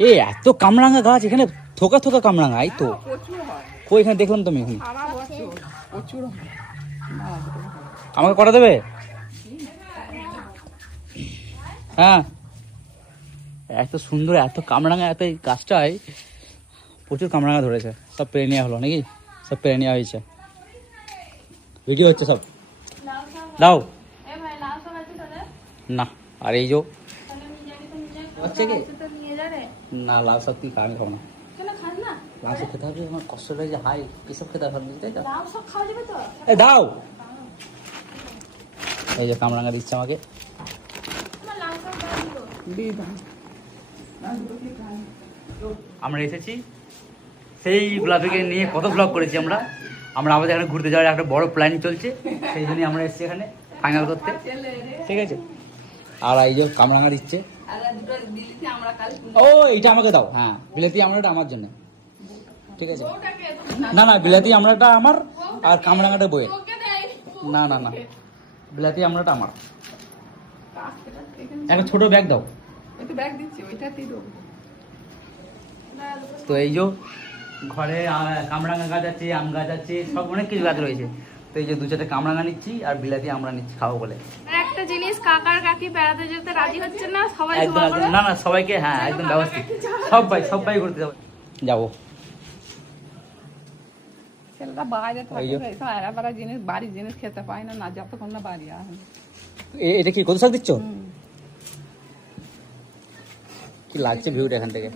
এ এত কামরাঙা গাছ এখানে, থোকা থোকা কামরাঙা, এই তো প্রচুর হয়, কই এখানে দেখলাম তো আমি এখন। সারা বছর প্রচুর হয়। না, আমাকে কটা দেবে? হ্যাঁ, এত সুন্দর, এত কামরাঙা, এত এই গাছটায় প্রচুর কামরাঙা ধরেছে। সব পেরে নেওয়া হলো নাকি? সব পেরে নেওয়া হয়েছে, ভিডিও হচ্ছে সব। দাও না, আর এই যে হচ্ছে কি না, লাল শাক তুই আমি খাবো না। লাল শাক খেতে হবে, আমার কষ্ট লাগে যে হাই এসব খেতে হবে, তাই তো? এ দাও, এই যে কামরাঙা দিচ্ছে আমাকে। আমরা এসেছি সেই ব্লগে নিয়ে, কত ব্লগ করেছি আমরা। আমাদের এখানে ঘুরতে যাওয়ার একটা বড় প্ল্যানিং চলছে, সেই জন্যই আমরা এসেছি এখানে ফাইনাল করতে, ঠিক আছে। আর এই যে কামরাঙা দিচ্ছে। ও এইটা আমাকে দাও, হ্যাঁ বিলাতি আমড়াটা আমার জন্য, ঠিক আছে। না না, বিলাতি আমড়াটা আমার, আর কামরাঙাটা বইয়ের। না না না, বিলাতি আমড়াটা আমার। একটা ছোট ব্যাগ দাও। তো এই যে ঘরে কামরাঙা গাছ আছে, আম গাছ আছে, সব অনেক কিছু গাছ রয়েছে। তো এই যে দু চারটে কামরাঙা নিচ্ছি আর বিলাতি আমরা নিচ্ছি খাবো বলে। একটা জিনিস, কাকার কাকি বেড়াতে যেতে রাজি হচ্ছে না, সবাই একদম একদম, না না সবাইকে, হ্যাঁ একদম ব্যবস্থিত, সবাই ঘুরতে যাবো। ছেলেটা বাইরে থাকে, এসব এরা জিনিস, বাড়ির জিনিস খেতে পায় না, না যতক্ষণ না বাড়ি আসে। এটা কি কত শাক দিচ্ছ? কি লাগছে ভিউটা এখান থেকে?